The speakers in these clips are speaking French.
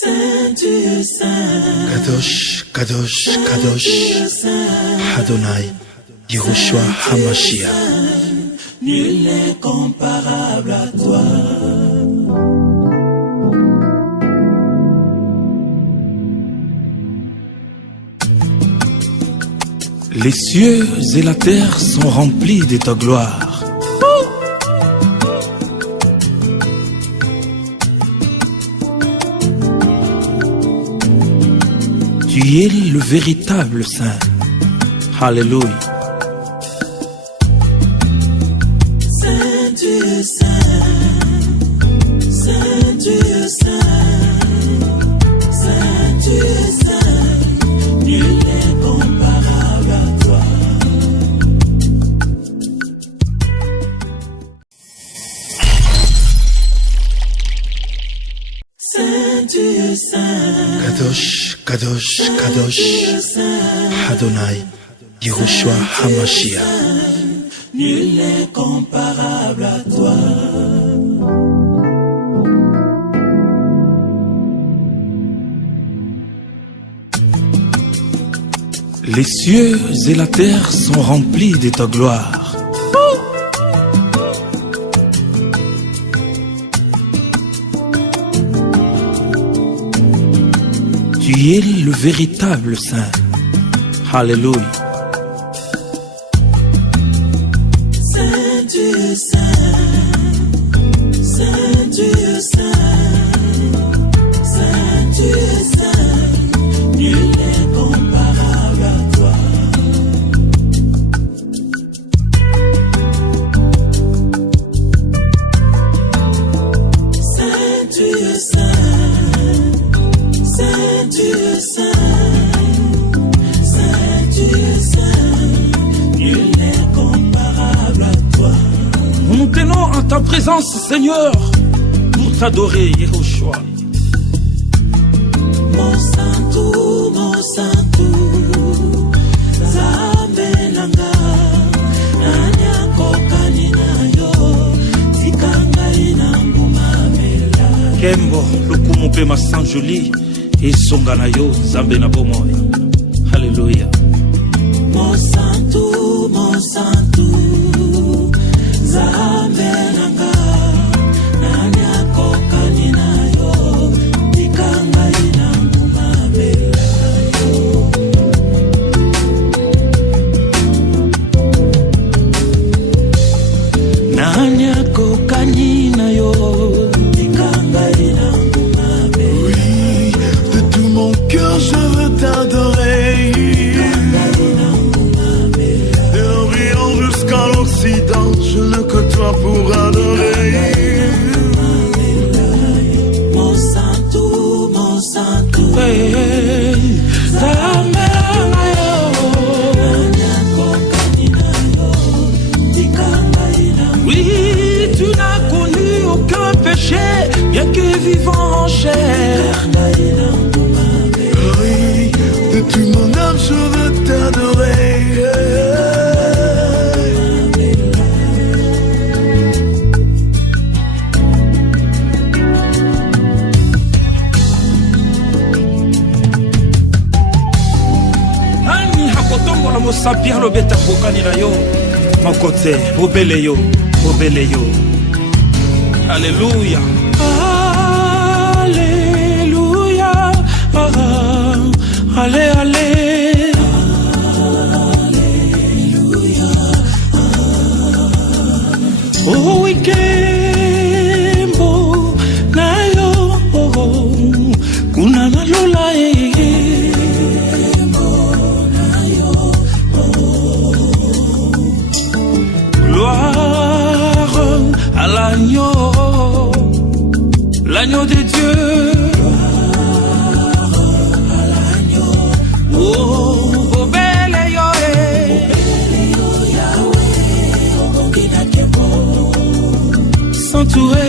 Saint, tu es saint. Kadosh, Kadosh, Kadosh, Adonai, Yehoshua HaMashiach. Nul n'est comparable à toi. Les cieux et la terre sont remplis de ta gloire. Tu es le véritable Saint. Alléluia. Saint, tu es saint. Saint, tu es saint. Saint, tu es saint. Nul n'est comparable à toi. Saint, tu es saint. Kadosh, Kadosh, Kadosh, Adonai, Yehoshua HaMashiach. Nul n'est comparable à toi. Les cieux et la terre sont remplis de ta gloire. Tu es le véritable Saint. Alléluia. Saint, tu es saint. Saint, tu es saint. Saint, tu es saint. Nul n'est comparable à toi. Saint, tu es saint. Saint, tu es saint. Saint, tu es saint. Nul n'est comparable à toi. Nous nous tenons en ta présence, Seigneur, pour t'adorer, Yehoshua. Mon santou, Zambe nanga, nanya kokani na yo, tikanga ina ngumamela. Kembo, lokumu pe masan joli, et songa na yo, Zambe na bomoy. Alléluia. Mon santou, Zambe nanga, nanya kokani na yo, tikanga ina ngumamela yo. Nanya kokani na yo, tikanga ina ngumamela. Oui, de tout mon cœur je veux t'adorer. De l'Orient jusqu'à l'Occident, je ne que toi pour adorer. Mon santou, hey, Zambe na yo. nanya kokani na yo, tikanga ina Oui, tu n'as connu aucun péché, bien que vivant en chair. ina ngumamela. Oui, de tout mon âme je veux t'adorer. Nani hakotongola mosapia lobeta kokani na yo, mokote, obele yo, obele yo. Alléluia. Alléluia. Allez, allez. Oh, wikembo na yo, kuna malola gloire à l'agneau de Dieu. Oh, obele yo, Santué.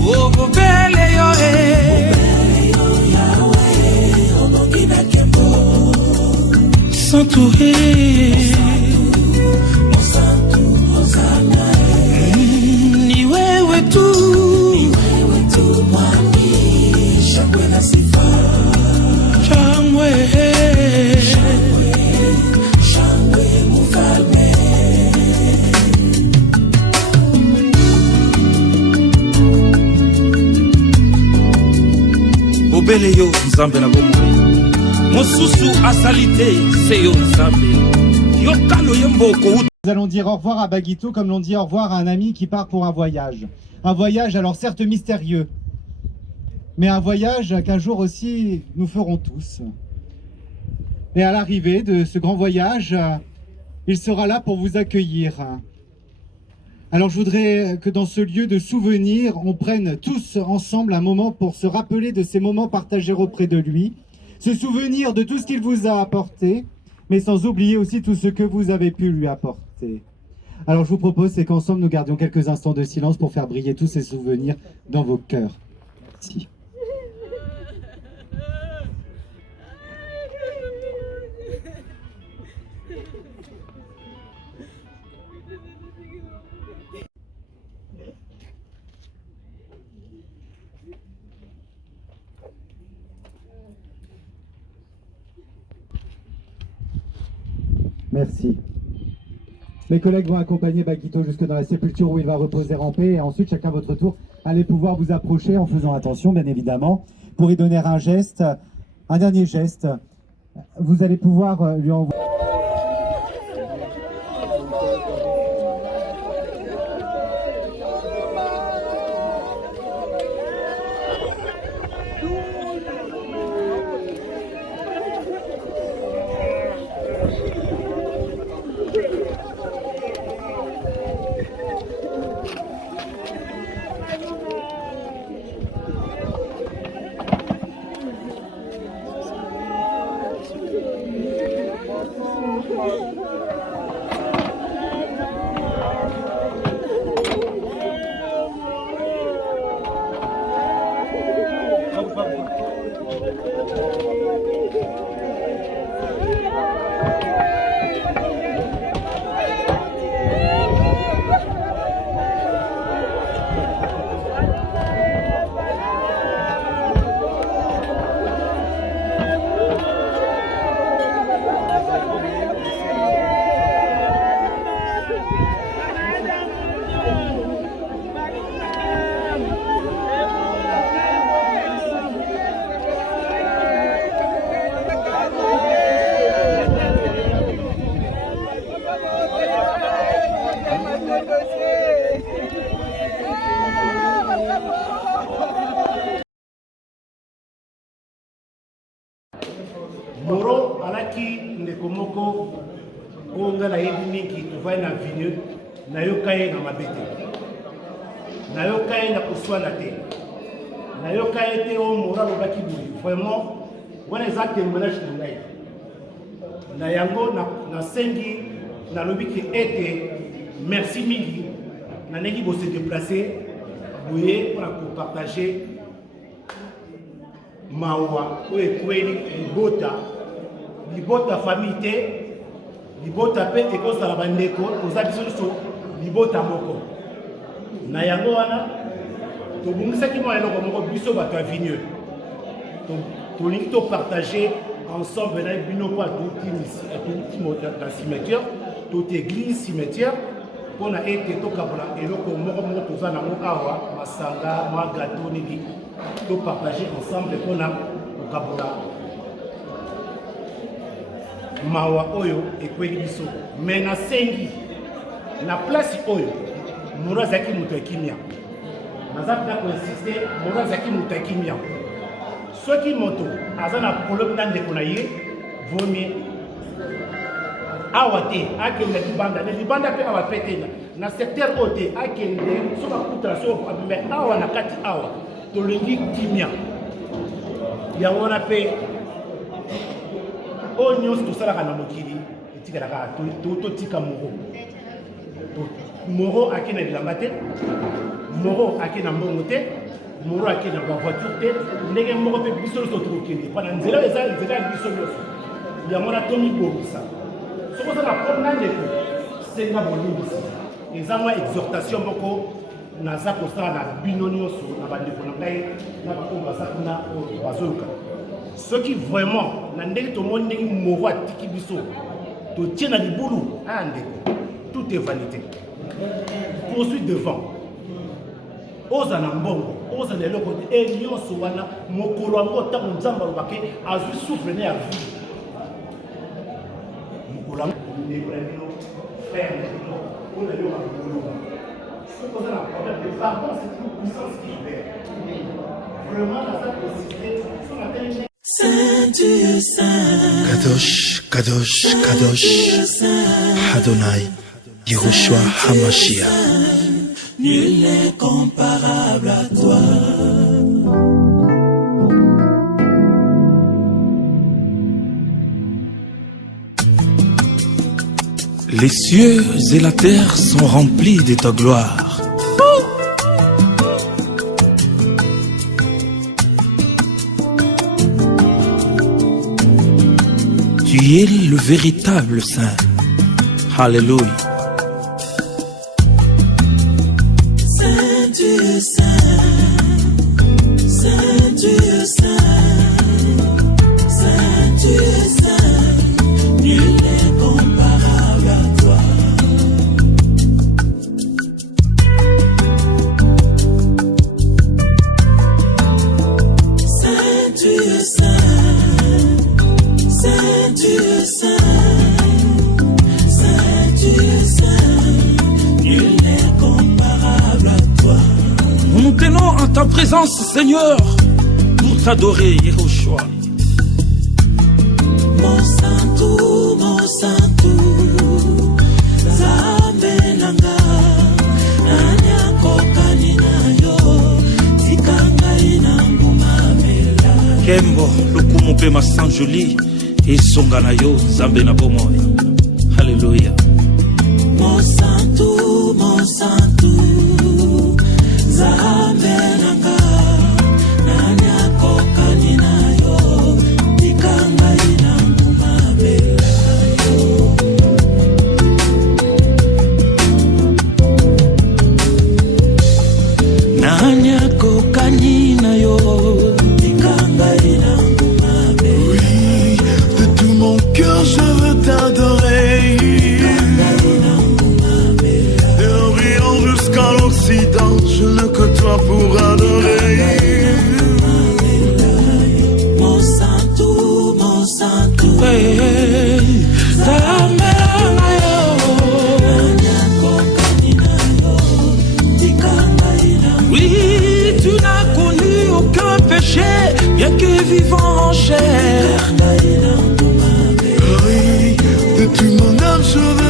Oh, obele yo, Santué. Ni wewe mobele yo nzambe na bomoi mosusu asali te se yo nzambe yokano ye mboko. Nous allons dire au revoir à Baguito comme l'on dit au revoir à un ami qui part pour un voyage. Un voyage alors certes mystérieux, mais un voyage qu'un jour aussi nous ferons tous. Et à l'arrivée de ce grand voyage, il sera là pour vous accueillir. Alors je voudrais que dans ce lieu de souvenir, on prenne tous ensemble un moment pour se rappeler de ces moments partagés auprès de lui, se souvenir de tout ce qu'il vous a apporté, mais sans oublier aussi tout ce que vous avez pu lui apporter. Alors je vous propose, c'est qu'ensemble nous gardions quelques instants de silence pour faire briller tous ces souvenirs dans vos cœurs. Merci. Merci. Mes collègues vont accompagner Baguito jusque dans la sépulture où il va reposer en paix et ensuite chacun à votre tour allez pouvoir vous approcher en faisant attention bien évidemment pour y donner un geste, un dernier geste. Vous allez pouvoir lui envoyer... Moro alaki ndeko moko onga na yebi mingi tuvai na vigneux nayoka ye na mabete nayoka ye na koswana te nayoka ye te o Moro alobaki boye vraiment wana eza témoignage na ngai na yango nasengi nalobi ke ete merci mingi naneki bose déplacer boye mpona kopartage mawa oyo ekweli libota famille te libota mpe ekozala bandeko toza biso nyonso libota moko na yango wana tobungisaki mwa eloko moko biso bato ya vigneux tolingi topartage ensemble na bino mpo atouti na cimetière toti église cimetière mpona ete tokabola eloko moko toza nango awa masanga mwa gato nini topartage ensemble mpona kokabola mawa oyo ekweli biso me nasengi na place oyo Moro azalaki moto ya kimia naza mpena koinsiste Moro azalaki moto ya kimia soki moto aza na problème na ndeko na ye vomi awa te akende libanda me libanda mpe awa mpe te na secteur oyo te akende so bakutana so me awa na kati awa tolingi kimia yango wana mpe oyo nyonso tosalaka na mokili etikalaka totika Moro ake na bilamba te Moro ake na mbongo te Moro ake na bavoiture te ndenge moko mpe biso nyonso tokokende mpona nzela eza nzela ya biso nyonso yango wana tomibongisa soki oza na mpona ndeko senga bolimbisi eza mwa exhortation moko naza kosala na bino nyonso na bandeko na ngai na baoyo baza kuna oyo bazoyoka soki vraiment na ndenge tomoni ndenge Moro atiki biso totie na libulu aya ndeko tout est vanité poursuite devant oza na mbongo oza na eloko te e nyonso wana mokolo yango ntango nzambe alobaki azwi souffle ne ya vie mokolo yango nebino frère nebino oyo yo bakoloba soki oza na problème de pardon c'est une puissance qui libère vraiment naza possibilité so na tele Saint Dieu Saint, Kadosh, Kadosh, Kadosh, Adonai, Yehoshua HaMashiach. nul n'est comparable à toi. Les cieux et la terre sont remplis de ta gloire. Tu es le véritable Saint. Alléluia. Saint Dieu Saint, Saint Dieu Saint, Saint Dieu Saint, nul n'est comparable à toi. Saint Dieu Saint, Saint Dieu Saint, Saint Dieu Saint, nul n'est comparable à toi. Nous nous tenons en ta présence, Seigneur, pour t'adorer, Yehoshua. Mon santu, Nzambe nanga, nanyakokani na yo, tikanga ina ngumamela. Kembo, lokumu pe masan joli, et songa na yo, Nzambe na bomoi. Alléluia. Mon santu, Nzambe nanga, nanyakokani na yo, tikanga ina ngumamela. Nanyakokani na yo, Tikanga ina ngumamela. Oui, de tout mon cœur je veux t'adorer. De l'Orient jusqu'à l'Occident, je ne que toi pour adorer. Mon santu, hey, Nzambe na yo. nanyakokani na yo, tikanga ina Oui, tu n'as connu aucun péché, bien que vivant en chair. ina ngumamela. Oui, de tout mon âme je veux